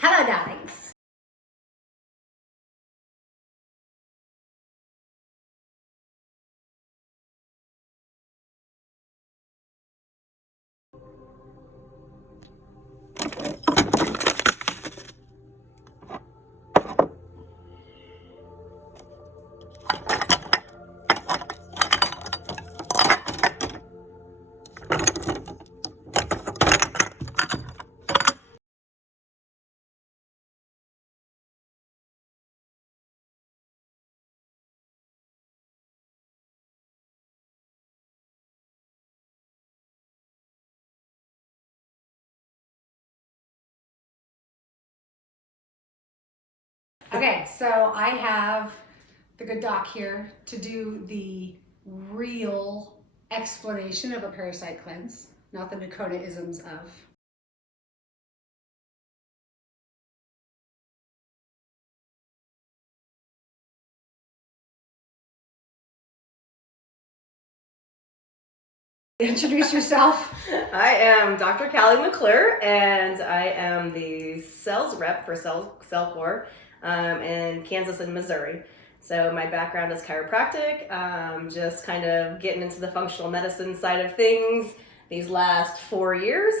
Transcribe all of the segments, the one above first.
Hello, darlings. Okay, so I have the good doc here to do the real explanation of a parasite cleanse, not the Dakota-isms of. Introduce yourself. I am Dr. Callie McClure, and I am the sales rep for Cellcore in Kansas and Missouri. So my background is chiropractic, just kind of getting into the functional medicine side of things these last 4 years.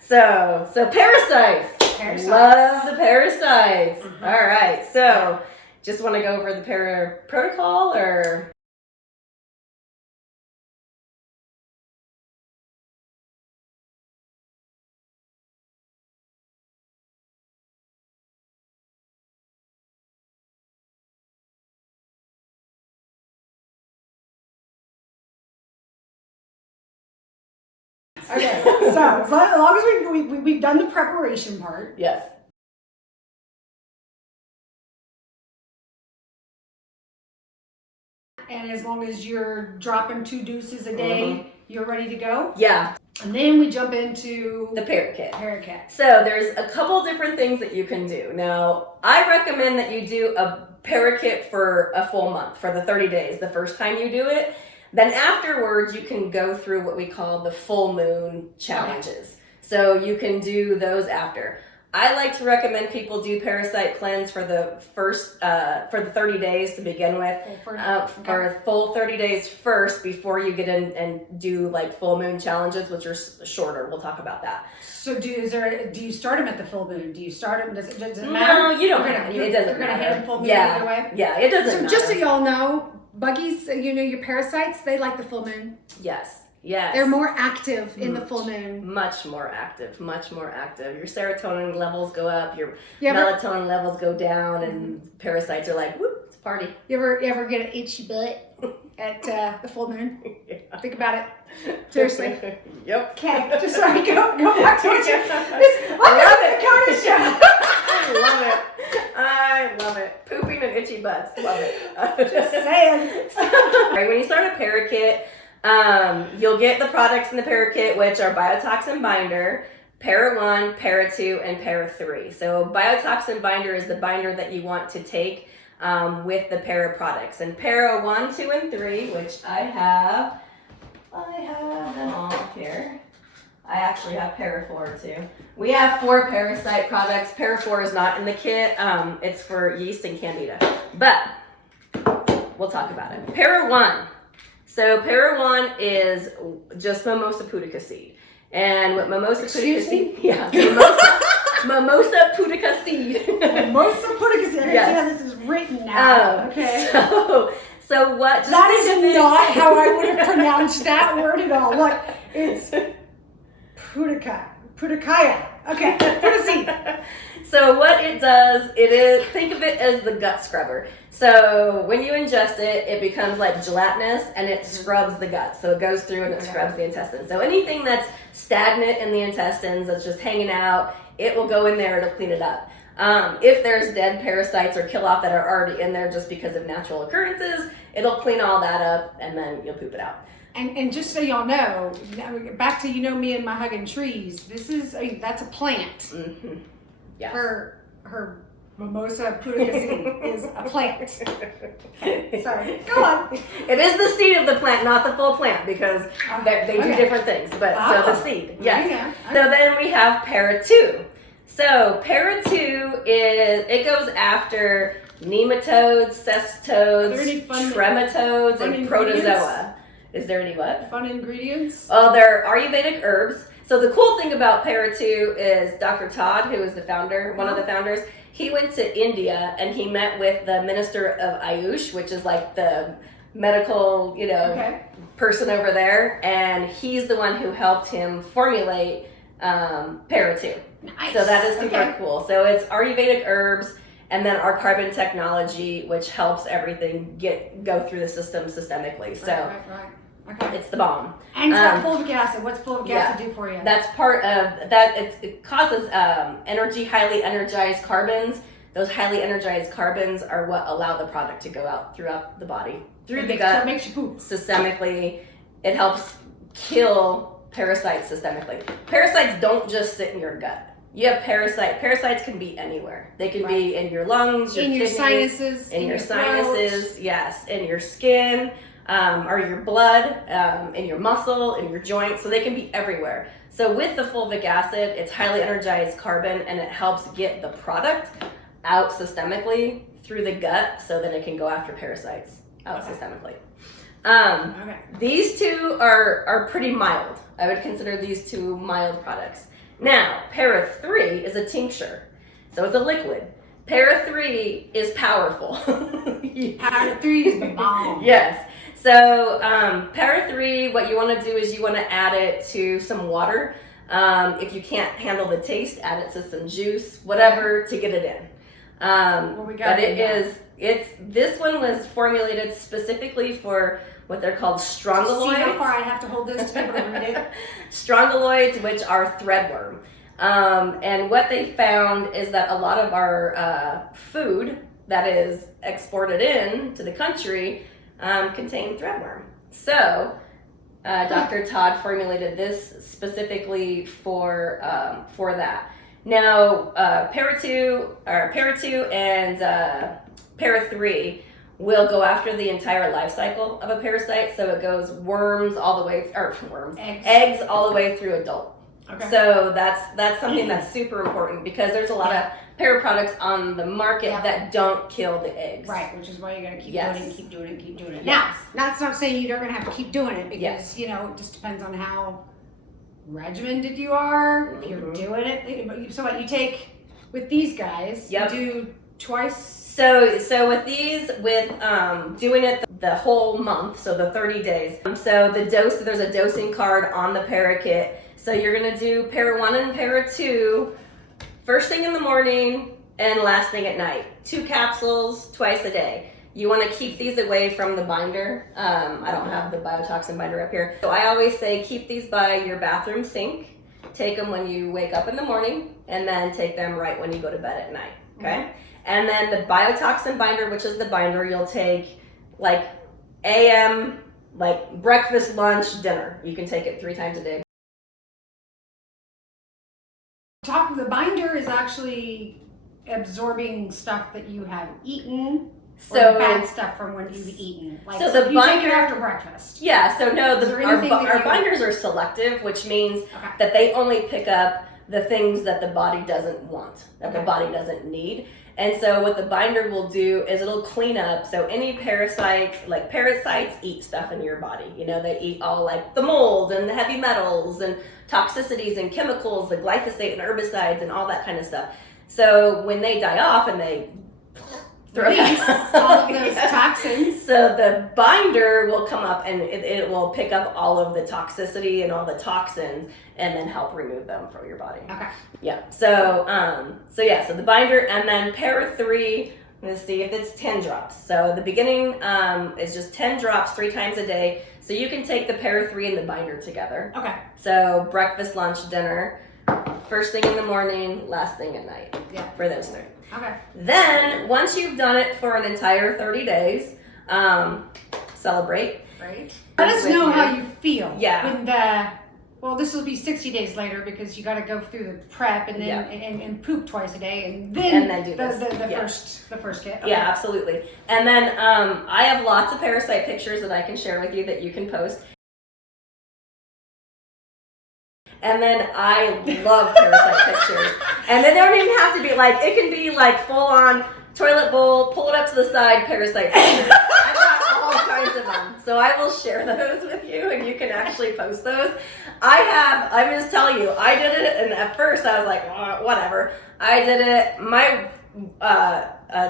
So Parasites. Love the Parasites. Mm-hmm. All right, so just want to go over the protocol, or? Okay, so as long as we've done the preparation part. Yes. And as long as you're dropping 2 deuces a day, you're ready to go? Yeah. And then we jump into the ParaKit. ParaKit. So there's a couple different things that you can do. Now, I recommend that you do a ParaKit for a full month, for the 30 days, the first time you do it. Then afterwards, you can go through what we call the full moon challenges. Okay. So you can do those after. I like to recommend people do Parasite Cleanse for the first, for the 30 days to begin with. For a full 30 days first before you get in and do like full moon challenges, which are shorter. We'll talk about that. So do you start them at the full moon? Do you start them, does it matter? No, you don't. It doesn't You're going to hit them full moon either way? Yeah, it doesn't matter. So just so y'all know, buggies, your parasites, they like the full moon. Yes. They're more active in the full moon. Much more active. Your serotonin levels go up, your melatonin levels go down, and parasites are like, whoop, it's a party. You ever get an itchy butt at the full moon? Yeah. Think about it. Seriously. Yep. Okay, just sorry, go back to it. I love it. I love it. Pooping and itchy butts. Love it. Just saying. Right, when you start a ParaKit, you'll get the products in the ParaKit, which are biotoxin binder, Para 1, Para 2, and Para 3. So biotoxin binder is the binder that you want to take with the Para products. And Para 1, 2, and 3, which I have them all here. I actually have Para 4 too. We have 4 parasite products. Para 4 is not in the kit. It's for yeast and candida. But we'll talk about it. Para 1. So Para 1 is just mimosa pudica seed. And what mimosa pudica seed? Yeah. Mimosa pudica seed. Mimosa pudica seed. I see how this is written now. Okay. So what? That is not how I would have pronounced that word at all. Look, it's pudicaya. Okay, pudica seed. So what it does, think of it as the gut scrubber. So when you ingest it, it becomes like gelatinous and it scrubs the gut. So it goes through and it scrubs the intestines. So anything that's stagnant in the intestines, that's just hanging out, it will go in there, it'll clean it up. If there's dead parasites or kill off that are already in there just because of natural occurrences, it'll clean all that up and then you'll poop it out. And just so y'all know, back to me and my hugging trees, that's a plant. Mm-hmm. Yes. Her Mimosa purigazine is a plant. Sorry, go on. It is the seed of the plant, not the full plant, because they do different things. But so the seed, yes. Yeah. So then we have Para 2. So Para 2 it goes after nematodes, cestodes, trematodes, and protozoa. Is there any what? Fun ingredients? Oh, they're Ayurvedic herbs. So the cool thing about Para 2 is Dr. Todd, who is the founder, one of the founders, he went to India and he met with the Minister of Ayush, which is like the medical, person over there. And he's the one who helped him formulate Para 2. Nice. So that is super cool. So it's Ayurvedic herbs and then our carbon technology, which helps everything go through the system systemically. So Right. Okay. it's the bomb. And it's got fulvic acid. What's fulvic acid do for you? That's part of that. It causes highly energized carbons. Those highly energized carbons are what allow the product to go out throughout the body, through the gut. So it makes you poop. Systemically, it helps kill parasites systemically. Parasites don't just sit in your gut. You have parasites can be anywhere. They can be in your lungs, your kidneys, sinuses, in your sinuses, yes, in your skin, or your blood, in your muscle, in your joints. So they can be everywhere. So with the fulvic acid, it's highly energized carbon, and it helps get the product out systemically through the gut, so that it can go after parasites out systemically. These two are pretty mild. I would consider these two mild products. Now, Para 3 is a tincture, so it's a liquid. Para 3 is powerful. Para 3 is the bomb. Yes. So Para 3, what you want to do is you want to add it to some water. If you can't handle the taste, add it to some juice, whatever, to get it in. This one was formulated specifically for what they're called strongyloids. See how far I have to hold this to be able to read it? Strongyloids, which are threadworm. And what they found is that a lot of our food that is exported in to the country contain threadworm. So Dr. Todd formulated this specifically for that. Now, Para 2 and Para 3 will go after the entire life cycle of a parasite. So it goes eggs all the way through adult. Okay. So that's something that's super important, because there's a lot of para products on the market that don't kill the eggs. Right, which is why you gotta keep doing it. Yes. Now, that's not saying you're gonna have to keep doing it, because it just depends on how regimented you are. If you're doing it, so what you take with these guys, you do twice. So with these, doing it the whole month, so the 30 days. So there's a dosing card on the ParaKit. So you're gonna do Para 1 and Para 2 first thing in the morning and last thing at night. 2 capsules twice a day. You want to keep these away from the binder. I don't have the biotoxin binder up here. So I always say keep these by your bathroom sink. Take them when you wake up in the morning, and then take them right when you go to bed at night. Okay? And then the biotoxin binder, which is the binder you'll take like AM, like breakfast, lunch, dinner. You can take it 3 times a day. The binder is actually absorbing stuff that you have eaten, or bad stuff from when you've eaten. Like, so the binder, take it after breakfast. Yeah, so no, our binders are selective, which means that they only pick up the things that the body doesn't want, that the body doesn't need. And so what the binder will do is it'll clean up. So any parasites eat stuff in your body. They eat all like the mold and the heavy metals and toxicities and chemicals, the glyphosate and herbicides and all that kind of stuff. So when they die off and they release all of those toxins. So the binder will come up and it will pick up all of the toxicity and all the toxins and then help remove them from your body. Okay. Yeah. So the binder, and then Para 3, let's see if it's 10 drops. So the beginning is just 10 drops 3 times a day. So you can take the Para 3 and the binder together. Okay. So breakfast, lunch, dinner, first thing in the morning, last thing at night. Yeah. For those 3. Okay. Then, once you've done it for an entire 30 days, celebrate. Right. Let us know how you feel. Yeah. When the Well, this will be 60 days later because you got to go through the prep and then and poop twice a day and then do the first kit. Okay. Yeah, absolutely. And then I have lots of Parasite pictures that I can share with you that you can post. And then I love Parasite pictures. And they don't even have to be like, it can be like full on toilet bowl, pull it up to the side, Parasite pictures. I've got all kinds of them. So I will share those with you and you can actually post those. I'm just telling you, I did it and at first I was like, whatever. I did it, my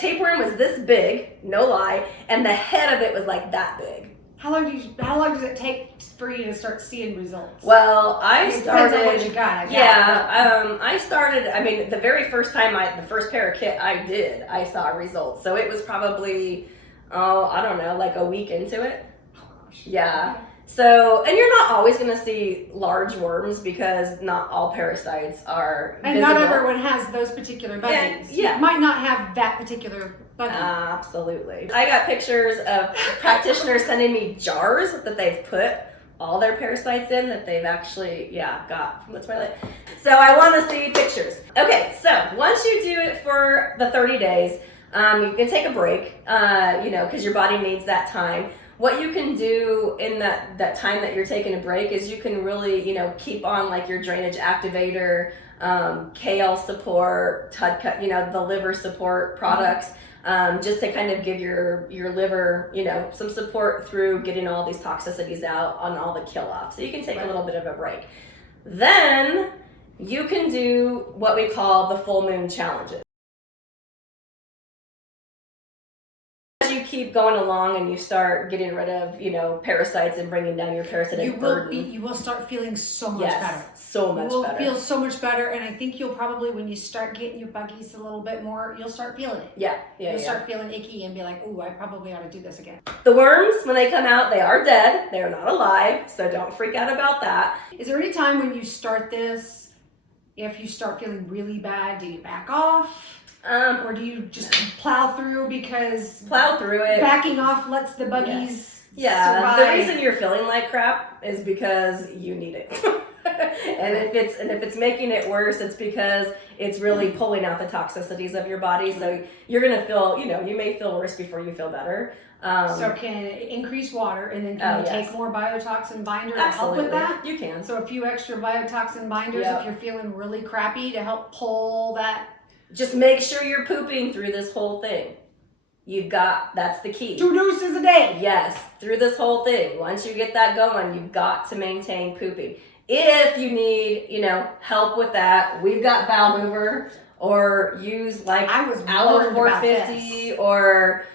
tapeworm was this big, no lie, and the head of it was like that big. How long does it take for you to start seeing results? Well, I started. Depends on what you got. I started. I mean, the very first time the first ParaKit I did, I saw results. So it was probably, I don't know, like a week into it. Oh gosh. Yeah. So, and you're not always going to see large worms because not all parasites are and visible. not everyone has those particular buggies. Yeah. You might not have that particular buggy. Absolutely. I got pictures of practitioners sending me jars that they've put all their parasites in that they've actually, got from the toilet. So I want to see pictures. Okay, so once you do it for the 30 days, you can take a break, because your body needs that time. What you can do in that time that you're taking a break is you can really, keep on like your drainage activator, kale support, the liver support products, just to kind of give your liver, some support through getting all these toxicities out on all the kill off. So you can take a little bit of a break. Then you can do what we call the full moon challenges. You keep going along and you start getting rid of, parasites and bringing down your parasitic burden. You will start feeling so much better. So much better. You will feel so much better, and I think you'll probably, when you start getting your buggies a little bit more, you'll start feeling it. You'll start feeling icky and be like, ooh, I probably ought to do this again. The worms, when they come out, they are dead. They're not alive, so don't freak out about that. Is there any time when you start this, if you start feeling really bad, do you back off? Or do you just plow through because it? Backing off lets the buggies survive. The reason you're feeling like crap is because you need it. and if it's making it worse, it's because it's really pulling out the toxicities of your body. So you're gonna feel, you may feel worse before you feel better. So can it increase water, and then can you take more biotoxin binder to help with that? You can. So a few extra biotoxin binders if you're feeling really crappy to help pull that. Just make sure you're pooping through this whole thing. That's the key. 2 deuces a day. Yes, through this whole thing. Once you get that going, you've got to maintain pooping. If you need, help with that, we've got bowel mover, or use like Aloe 450 or,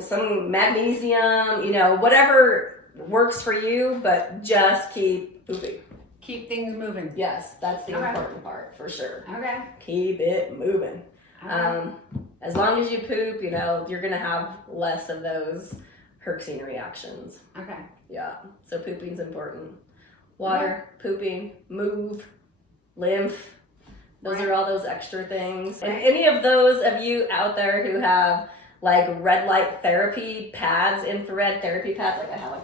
some magnesium, whatever works for you, but just keep pooping. Keep things moving. Yes, that's the important part for sure. Okay. Keep it moving. Okay. As long as you poop, you're going to have less of those herxine reactions. Okay. Yeah. So pooping's important. Water, pooping, move, lymph. Those are all those extra things. And any of those of you out there who have like red light therapy pads, infrared therapy pads, like I have one.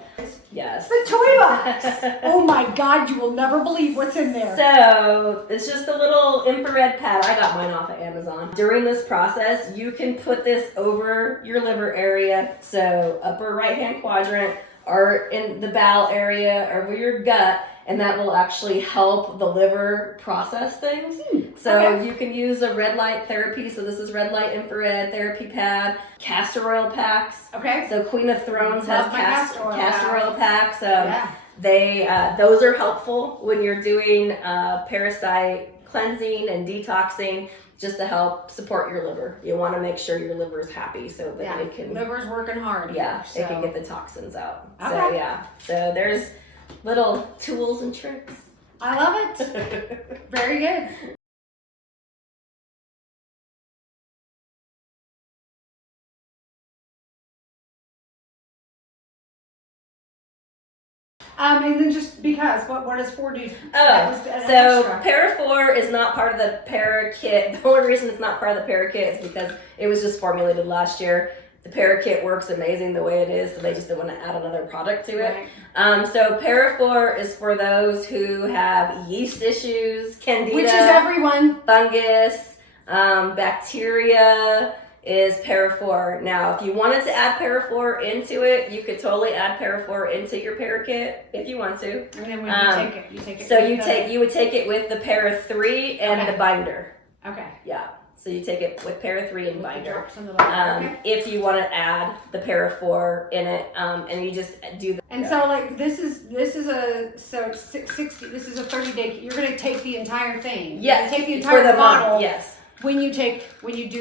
Yes. The toy box. Oh my God, you will never believe what's in there. So it's just a little infrared pad. I got mine off of Amazon. During this process, you can put this over your liver area. So upper right-hand quadrant, or in the bowel area, or over your gut, and that will actually help the liver process things. So you can use a red light therapy. So this is red light infrared therapy pad, castor oil packs. Okay. So Queen of Thrones has castor oil packs. Yeah. Those are helpful when you're doing parasite cleansing and detoxing, just to help support your liver. You want to make sure your liver is happy so that it can. Liver's working hard. It can get the toxins out. Okay. So there's little tools and tricks. I love it. Very good. And then just because, what does 4 do? Para 4 is not part of the ParaKit. The only reason it's not part of the ParaKit is because it was just formulated last year. The ParaKit works amazing the way it is, so they just don't want to add another product to it. Right. So Para4 is for those who have yeast issues, candida, which is everyone. fungus, bacteria is Para4. Now, if you wanted to add Para4 into it, you could totally add Para4 into your ParaKit if you want to. And then when you take it, you take it. So you would take it with the Para3 and the binder. Okay. Yeah. So you take it with Para3 and binder. Okay. If you want to add the Para4 in it, and you just do the. And so like this is a 60. This is a 30-day. You're gonna take the entire thing. Yes. Take the entire bottle. Month, yes. When you do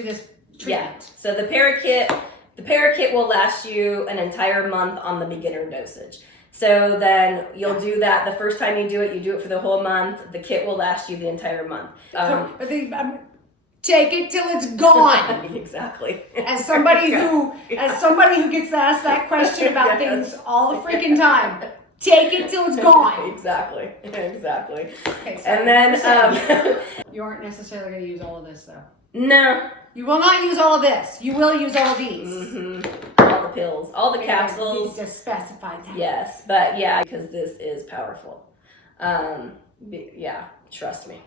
this treatment. Yeah. So the ParaKit will last you an entire month on the beginner dosage. So then you'll do that the first time you do it for the whole month. The kit will last you the entire month. Take it till it's gone. Exactly. As somebody who gets asked that question about things all the freaking time. Take it till it's gone. Exactly. Okay, so And then you aren't necessarily going to use all of this though. No. You will not use all of this. You will use all of these. All the pills, all the capsules. You need to specify that. Yes, but yeah, because this is powerful. Yeah, trust me.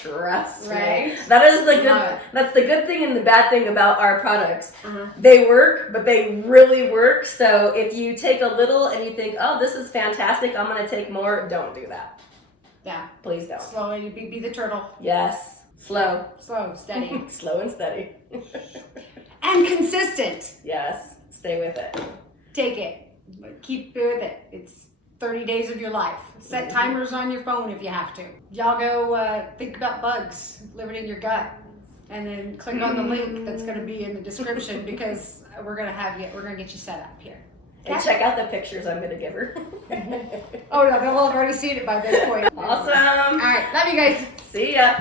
Trust me. Right? That is the good. That's the good thing and the bad thing about our products. They work, but they really work. So if you take a little and you think, "Oh, this is fantastic, I'm going to take more," don't do that. Yeah. Please don't. Slow. You be the turtle. Yes. Slow, steady, slow and steady, and consistent. Yes. Stay with it. Take it. Keep with it. It's 30 days of your life. Set timers on your phone if you have to. Y'all go think about bugs living in your gut, and then click on the link that's going to be in the description because we're going to get you set up here. And check out the pictures I'm going to give her. Oh no, they'll have already seen it by this point. Awesome. All right, love you guys. See ya.